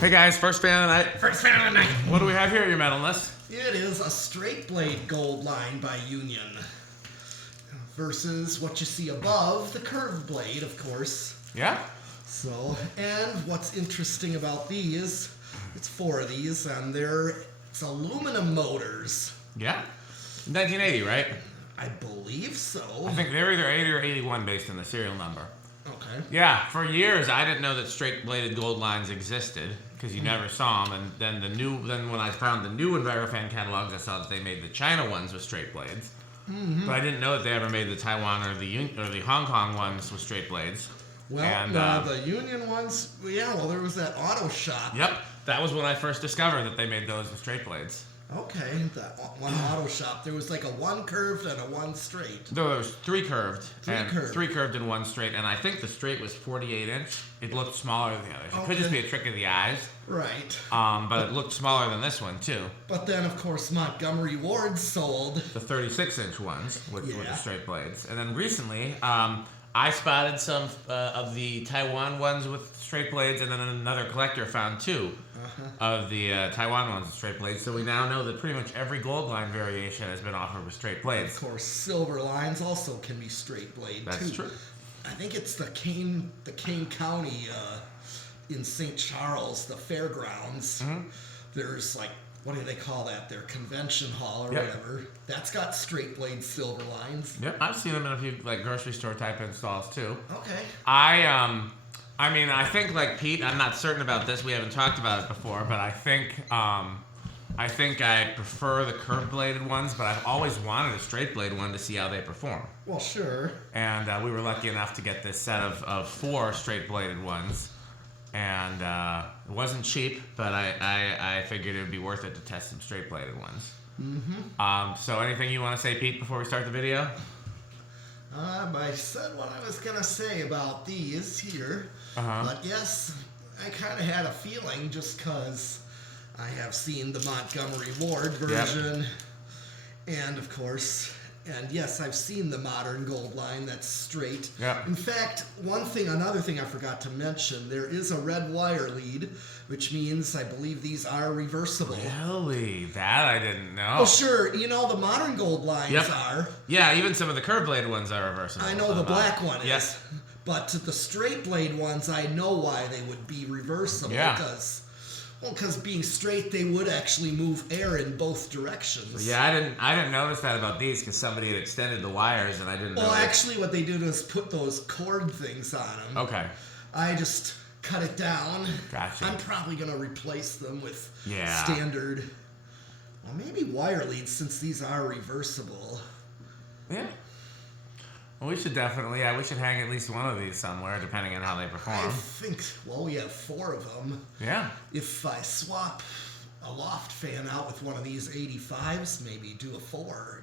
Hey guys, first fan of the night. First fan of the night. What do we have here at your metal list? It is a straight blade gold line by Union. Versus what you see above, the curved blade, of course. Yeah? So, and what's interesting about these, it's 4 of these, and it's aluminum motors. Yeah? 1980, right? I believe so. I think they're either 80 or 81 based on the serial number. Okay. Yeah, for years I didn't know that straight bladed gold lines existed because you never saw them, and then when I found the new Envirofan catalogs, I saw that they made the China ones with straight blades. Mm-hmm. But I didn't know that they ever made the Taiwan or the Hong Kong ones with straight blades. Well, and, the Union ones, yeah, well, there was that auto shop. Yep, that was when I first discovered that they made those with straight blades. Okay, that one auto shop. There was like a 1 curved and a 1 straight. No, there was 3 curved. Three curved and 1 straight, and I think the straight was 48 inch. It looked smaller than the others. It could just be a trick of the eyes. Right. But it looked smaller than this one too. But then, of course, Montgomery Ward sold The 36 inch ones with the Yeah. straight blades. And then recently, I spotted some of the Taiwan ones with straight blades, and then another collector found 2 of the Taiwan ones with straight blades. So we now know that pretty much every gold line variation has been offered with straight blades. Of course, silver lines also can be straight blade too. That's true. I think it's the Kane County in St. Charles, the fairgrounds. Mm-hmm. There's like, what do they call that? Their convention hall or Yep. whatever. That's got straight blade silver lines. Yep, I've seen them in a few like grocery store type installs too. Okay. I mean, I think like Pete, I'm not certain about this. We haven't talked about it before, but I think I prefer the curved bladed ones, but I've always wanted a straight blade one to see how they perform. Well, sure. And we were lucky enough to get this set of 4 straight bladed ones, and it wasn't cheap, but I figured it would be worth it to test some straight bladed ones. Mm-hmm. So anything you want to say, Pete, before we start the video? I said what I was going to say about these here. But yes, I kind of had a feeling just because I have seen the Montgomery Ward version. Yep. And of course, and yes, I've seen the modern gold line that's straight. Yep. In fact, another thing I forgot to mention, there is a red wire lead, which means I believe these are reversible. Really? That I didn't know. Well, sure. You know, the modern gold lines are. Yeah, even some of the curved blade ones are reversible. I know the black one is. Yes. But the straight blade ones, I know why they would be reversible. Yeah. Because being straight, they would actually move air in both directions. Yeah, I didn't notice that about these because somebody had extended the wires and I didn't know. Well, actually, what they did was put those cord things on them. Okay. I just cut it down. Gotcha. I'm probably going to replace them with Yeah. standard, well, maybe wire leads since these are reversible. Yeah. Well, we should definitely, we should hang at least one of these somewhere, depending on how they perform. I think, well, we have 4 of them. Yeah. If I swap a loft fan out with one of these 85s, maybe do a 4.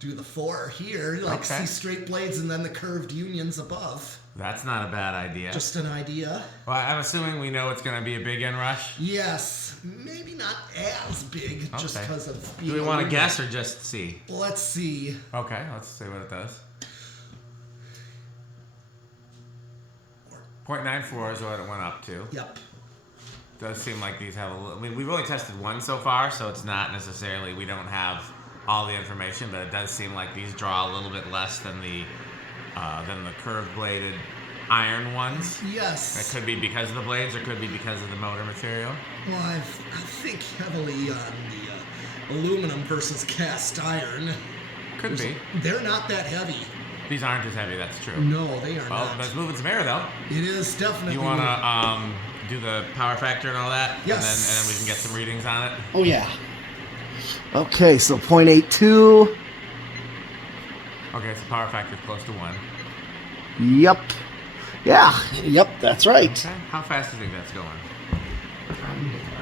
Do the 4 here, see straight blades and then the curved unions above. That's not a bad idea. Just an idea. Well, I'm assuming we know it's going to be a big inrush. Yes, maybe not as big, just because of being. Do we want to guess or just see? Let's see. Okay, let's see what it does. 0.94 is what it went up to. Yep. Does seem like these have a little. I mean, we've only tested one so far, so it's not necessarily we don't have all the information, but it does seem like these draw a little bit less than the curved bladed iron ones. Yes. That could be because of the blades, or could be because of the motor material. Well, I think heavily on the aluminum versus cast iron. Could be. They're not that heavy. These aren't as heavy. That's true. No, they are Well, not. let's move some air though. It is definitely. You want to do the power factor and all that? Yes. And then we can get some readings on it. Oh yeah. Okay, so 0.82. Okay, so power factor is close to 1. Yep. Yeah. Yep. That's right. Okay. How fast do you think that's going?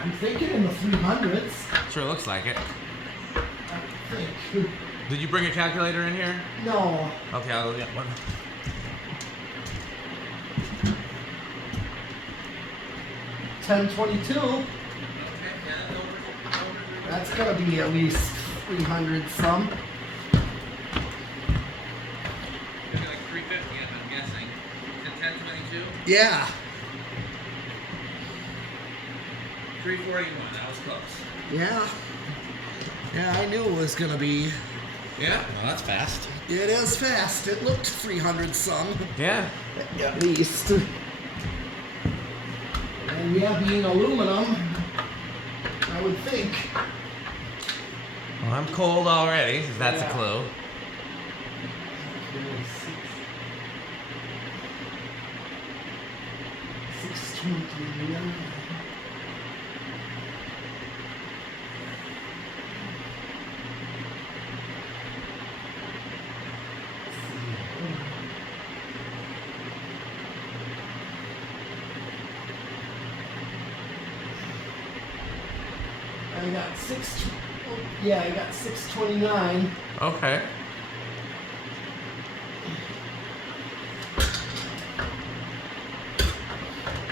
I'm thinking in the 300s. Sure looks like it. I think. Did you bring a calculator in here? No. Okay, I'll go get one. $10.22. That's gonna be at least 300 some. Maybe like 350, I'm guessing. Is it 1022? Yeah. 341. That was close. Yeah. Yeah, I knew it was gonna be. Yeah, well, that's fast. It is fast. It looked 300 some. Yeah. At least. And yeah, being aluminum, I would think. Well, I'm cold already, if that's a clue. I got I got 629. Okay.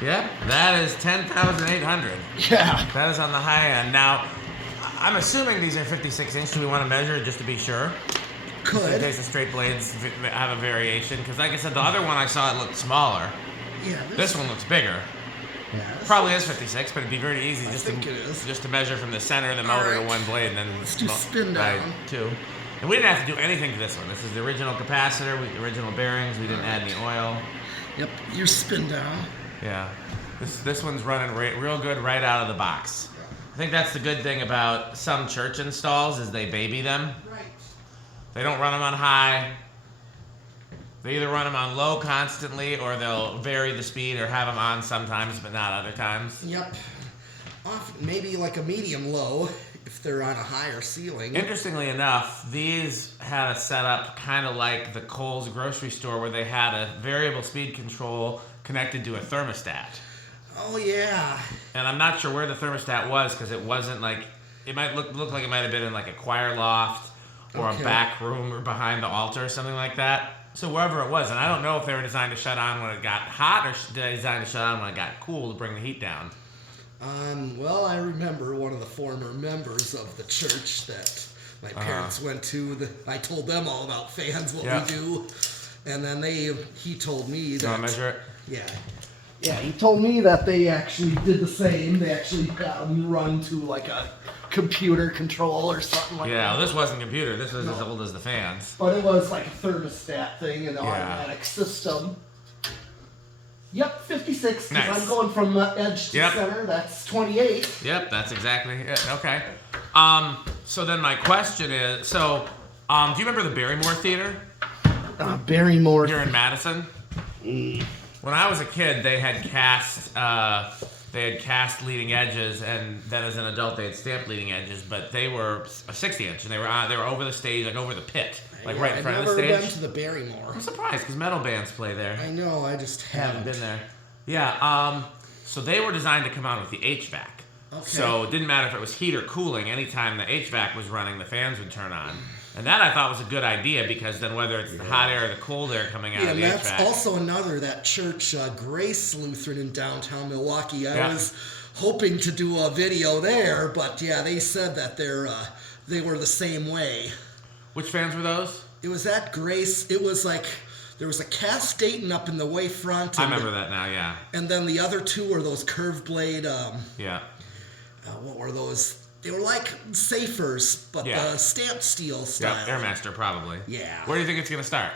Yep, that is 10,800. Yeah. That is on the high end. Now, I'm assuming these are 56-inch. Do we want to measure it just to be sure? Could. In case the straight blades have a variation. Because like I said, the other one I saw, it looked smaller. Yeah. This one looks bigger. Yeah, Probably is 56, but it'd be very easy just to measure from the center of the motor to one blade and then let's do spin down. Two. And we didn't have to do anything to this one. This is the original capacitor, the original bearings. We didn't add any oil. Yep, your spin down. Yeah. This one's running real good right out of the box. I think that's the good thing about some church installs is they baby them. Right. They don't run them on high. They either run them on low constantly or they'll vary the speed or have them on sometimes but not other times. Yep. Often, maybe like a medium low if they're on a higher ceiling. Interestingly enough, these had a setup kind of like the Kohl's grocery store where they had a variable speed control connected to a thermostat. Oh, yeah. And I'm not sure where the thermostat was because it wasn't like, it might look like it might have been in like a choir loft or a back room or behind the altar or something like that. So wherever it was, and I don't know if they were designed to shut on when it got hot or designed to shut on when it got cool to bring the heat down. Well, I remember one of the former members of the church that my parents went to. I told them all about fans, what we do, and then he told me that. You want to measure it? Yeah. Yeah, he told me that they actually did the same. They actually got them run to like a computer control or something like that. Yeah, well, this wasn't computer. This was as old as the fans. But it was like a thermostat thing, an automatic system. Yep, 56, because I'm going from edge to center. That's 28. Yep, that's exactly it. Okay. So then my question is, do you remember the Barrymore Theater? Barrymore. Here in Madison? When I was a kid, they had cast leading edges, and then as an adult, they had stamped leading edges. But they were a 60-inch, and they were over the stage, like over the pit, like right in front of the stage. I've never been to the Barrymore. I'm surprised because metal bands play there. I know, I just haven't been there. Yeah. So they were designed to come out with the HVAC. Okay. So it didn't matter if it was heat or cooling. Anytime the HVAC was running, the fans would turn on. And that I thought was a good idea because then whether it's the hot air or the cold air coming out of the HVAC. And that's also that church, Grace Lutheran in downtown Milwaukee. I was hoping to do a video there, but they said that they were the same way. Which fans were those? It was at Grace. It was like there was a cast Dayton up in the way front. I remember that now, yeah. And then the other two were those curved blade. What were those? They were like Safers, but the stamped steel style. Yeah, Airmaster probably. Yeah. Where do you think it's going to start?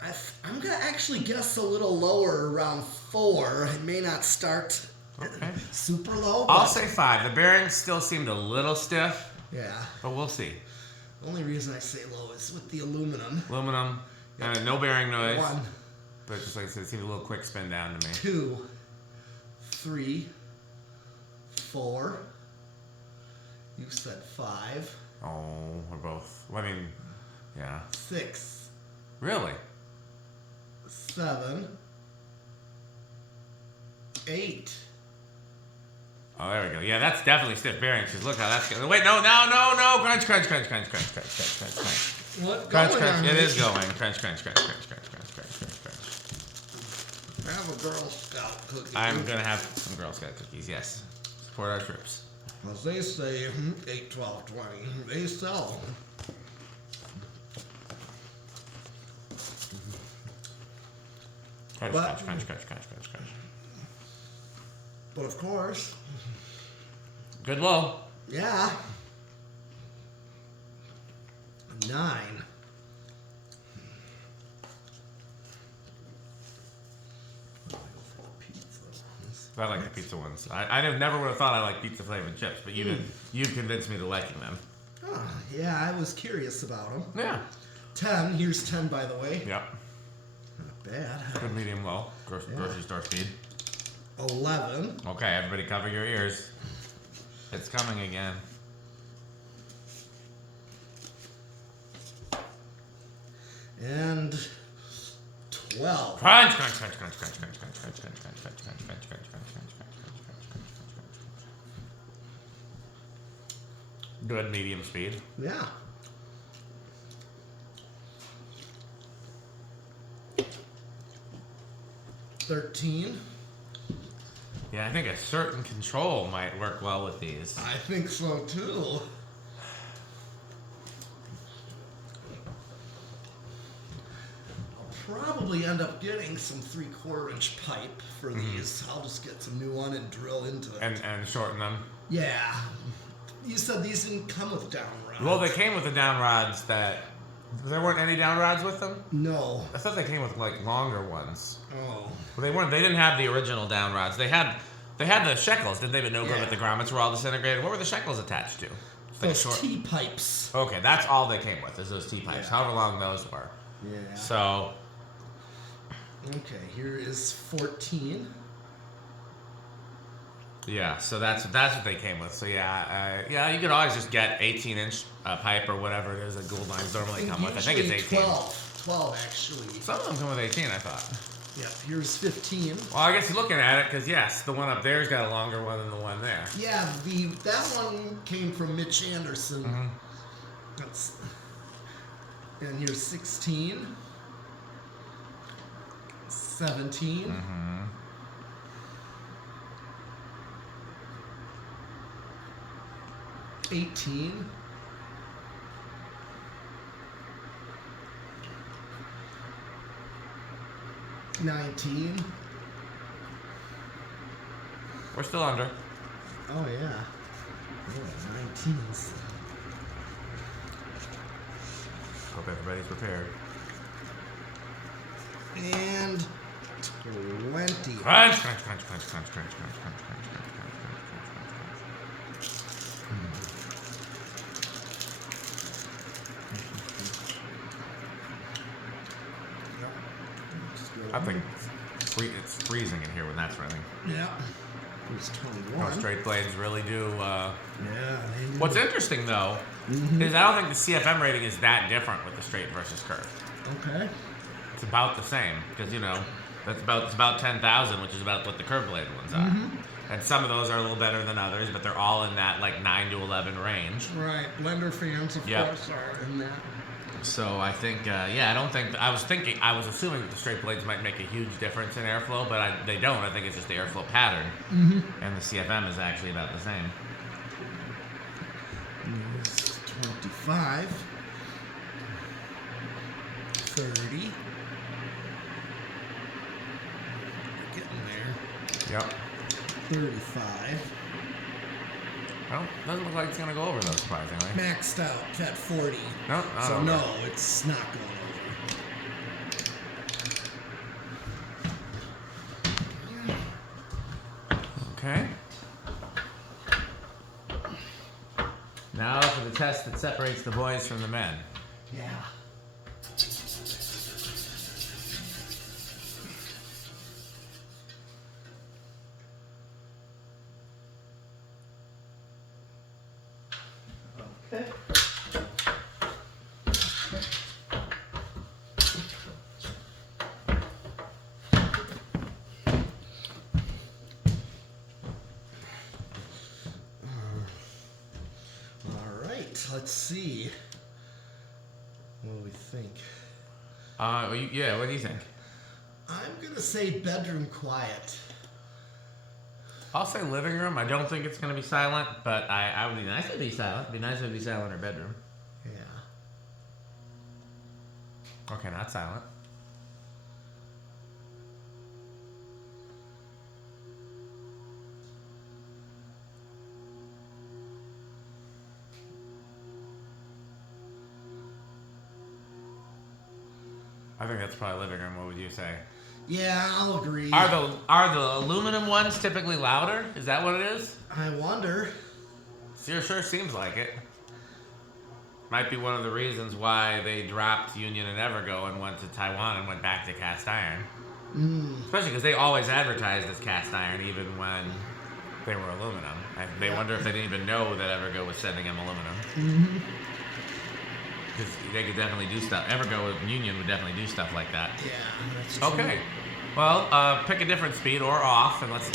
I'm going to actually guess a little lower, around 4. It may not start super low. I'll say 5. The bearings still seemed a little stiff. Yeah. But we'll see. The only reason I say low is with the aluminum. No bearing noise. 1. But just like I said, it seemed a little quick spin down to me. 2, 3, 4. You said 5. Oh, we're both. Well, I mean, yeah. 6. Really? 7. 8. Oh, there we go. Yeah, that's definitely stiff bearings. Because look how that's going. Wait, no. Crunch. What? Crunch. It is going. Crunch. Have a Girl Scout cookie. I'm going to have some Girl Scout cookies, yes. Support our troops. As they say, 8, 12, 20. They sell. Crunch. But of course, Good low. yeah. 9. I like the pizza ones. I never would have thought I liked pizza flavored chips, but you convinced me to liking them. Oh, yeah, I was curious about them. Yeah. 10. Here's 10, by the way. Yep. Not bad. Good, medium, low. Grocery store speed. 11. Okay, everybody cover your ears. It's coming again. And 12. Crunch, crunch, crunch, crunch, crunch, crunch, crunch, crunch, crunch, crunch, crunch, crunch, crunch, crunch, crunch, crunch, crunch. Good medium speed. Yeah. $13. Yeah, I think a certain control might work well with these. I think so too. I'll probably end up getting some 3/4 inch pipe for these. I'll just get some new one and drill into it. And shorten them. Yeah. You said these didn't come with down rods. Well, they came with the down rods that... There weren't any down rods with them? No. I thought they came with, like, longer ones. Oh. Well, they weren't. They didn't have the original down rods. They had the shekels, didn't they? But no good, but the grommets were all disintegrated. What were the shekels attached to? Those T-pipes. Okay, that's all they came with, is those T-pipes, however long those were. Yeah. So... Okay, here is 14. Yeah, so that's what they came with. So yeah, you could always just get 18-inch pipe or whatever it is that gold lines normally come with. I think it's 18. 12 actually. Some of them come with 18, I thought. Yeah, here's 15. Well, I guess you're looking at it because yes, the one up there's got a longer one than the one there. Yeah, that one came from Mitch Anderson. Mm-hmm. And here's 16. 17. Mm-hmm. 18. 19. We're still under. Oh yeah. Yeah, 19s. Hope everybody's prepared. And 20. Crunch, crunch, crunch, crunch, crunch, crunch, crunch, crunch, crunch, crunch, crunch, crunch, I think it's freezing in here when that's running. Yeah. It's 21. No, straight blades really do. Yeah. What's interesting though is I don't think the CFM rating is that different with the straight versus curved. Okay. It's about the same because it's about 10,000, which is about what the curved blade ones are. And some of those are a little better than others, but they're all in that like 9 to 11 range. Right. Blender fans, of course, are in that. So I think, I was assuming that the straight blades might make a huge difference in airflow, but they don't. I think it's just the airflow pattern. And the CFM is actually about the same. 25. 30. Getting there. Yep. 35. Well, doesn't look like it's going to go over though, surprisingly. Maxed out at 40. No, so no, it's not going over. Okay. Now for the test that separates the boys from the men. Yeah. Okay. All right, let's see. What do we think? What do you think? I'm gonna say bedroom quiet. I'll say living room. I don't think it's going to be silent, but I would be nice to be silent. It'd be nice if it'd be silent in our bedroom. Yeah. Okay, not silent. I think that's probably living room. What would you say? Yeah, I'll agree. Are the aluminum ones typically louder? Is that what it is? I wonder. Sure seems like it. Might be one of the reasons why they dropped Union and Evergo and went to Taiwan and went back to cast iron. Especially because they always advertised as cast iron even when they were aluminum. They wonder if they didn't even know that Evergo was sending them aluminum. Because they could definitely do stuff. Evergo and Union would definitely do stuff like that. Yeah, that's true. Okay. Well, pick a different speed or off, and let's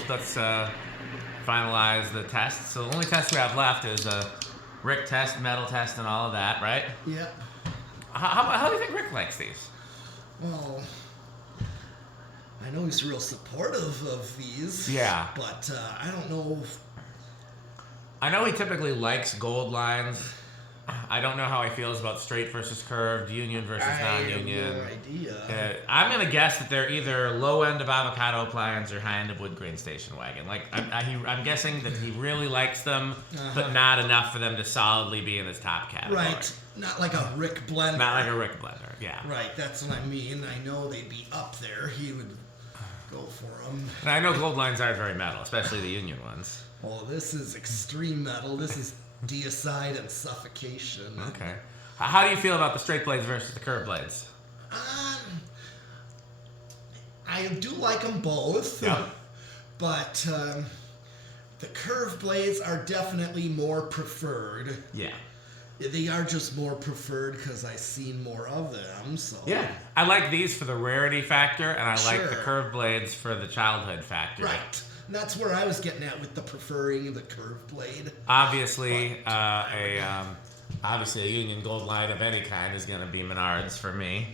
finalize the test. So the only test we have left is a Rick test, metal test, and all of that, right? Yep. How do you think Rick likes these? Well, I know he's real supportive of these. Yeah. But I don't know. I know he typically likes gold lines. I don't know how he feels about straight versus curved, union versus non-union. I have no idea. I'm gonna guess that they're either low end of avocado appliance or high end of wood grain station wagon. Like I'm guessing that he really likes them, but not enough for them to solidly be in his top category. Right. Not like a Rick blender. Not like a Rick blender. Yeah. Right. That's what I mean. I know they'd be up there. He would go for them. And I know gold lines aren't very metal, especially the union ones. Oh, this is extreme metal. This is deicide and suffocation. Okay. How do you feel about the straight blades versus the curved blades? I do like them both. Yeah. But the curved blades are definitely more preferred. Yeah. They are just more preferred because I've seen more of them. So yeah, I like these for the rarity factor, and I like the Sure. curved blades for the childhood factor. Right. And that's where I was getting at with the preferring the curved blade. Obviously, obviously a Union gold line of any kind is going to be Menards for me.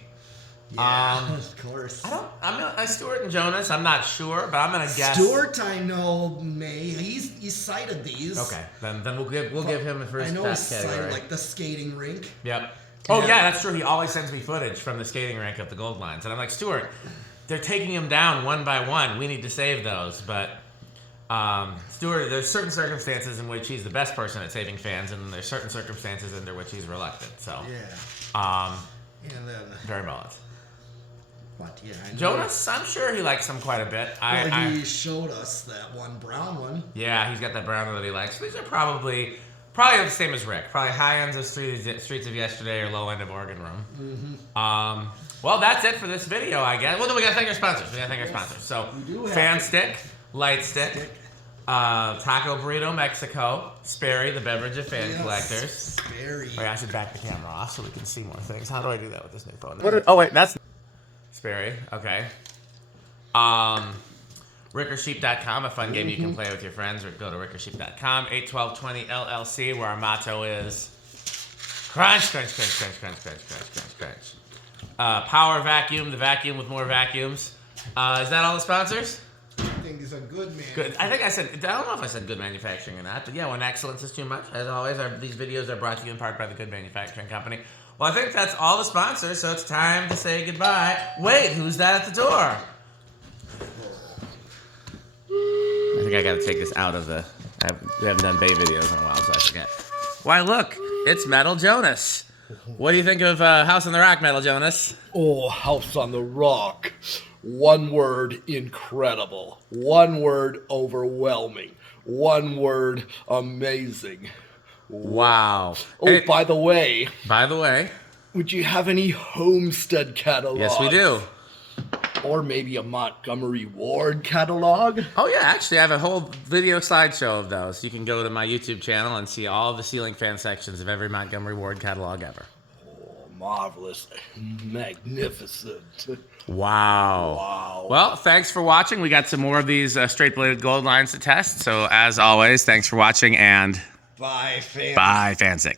Yeah, of course. I'm Stuart and Jonas. I'm not sure, but I'm going to guess. Stuart, I know, he's cited these. Okay, then we'll give him a first I know test he's category. cited like the skating rink. Yep. Oh yeah, that's true. He always sends me footage from the skating rink of the gold lines, and I'm like, Stuart, they're taking him down one by one. We need to save those, but. Stuart, there's certain circumstances in which he's the best person at saving fans, and there's certain circumstances under which he's reluctant. So, yeah. And then very mullet. What? Yeah. I know. Jonas, I'm sure he likes them quite a bit. He showed us that one brown one. Yeah, he's got that brown one that he likes. These are probably the same as Rick. Probably high ends of Streets of Yesterday or low end of Organ Room. Mm-hmm. Well, that's it for this video, I guess. Well, then we got to thank our sponsors. So, Fan Stick. Light Stick, Taco Burrito Mexico, Sperry, the beverage of fan collectors. Sperry. Wait, I should back the camera off so we can see more things. How do I do that with this new phone? Oh wait, that's Sperry. Okay. Rickersheep.com, a fun game you can play with your friends. Or go to rickersheep.com. 81220 LLC, where our motto is crunch, crunch, crunch, crunch, crunch, crunch, crunch, crunch, crunch. Power Vacuum, the vacuum with more vacuums. Is that all the sponsors? I think it's a good man. Good. I don't know if I said good manufacturing or not, but yeah, when excellence is too much, as always, these videos are brought to you in part by the Good Manufacturing Company. Well, I think that's all the sponsors, so it's time to say goodbye. Wait, who's that at the door? I think I gotta take this out of we haven't done Bay videos in a while, so I forget. Why, look, it's Metal Jonas. What do you think of House on the Rock, Metal Jonas? Oh, House on the Rock. One word, incredible. One word, overwhelming. One word, amazing. Wow. Oh, by the way, would you have any Homestead catalog? Yes, we do. Or maybe a Montgomery Ward catalog? Oh, yeah, actually, I have a whole video slideshow of those. You can go to my YouTube channel and see all of the ceiling fan sections of every Montgomery Ward catalog ever. Marvelous. Magnificent. Wow. Well, thanks for watching. We got some more of these straight-bladed gold lines to test. So, as always, thanks for watching, and Bye, fans. bye, Fansick.